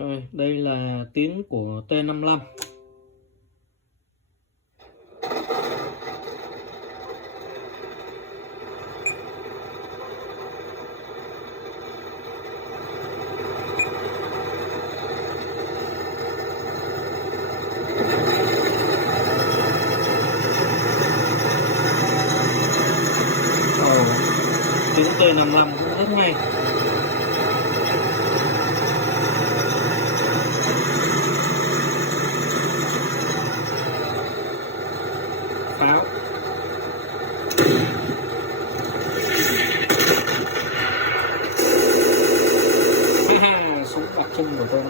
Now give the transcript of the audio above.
Rồi, đây là tiếng của T55. Tiếng T55 cũng rất hay. Pháo. Súng bật chân của tôi.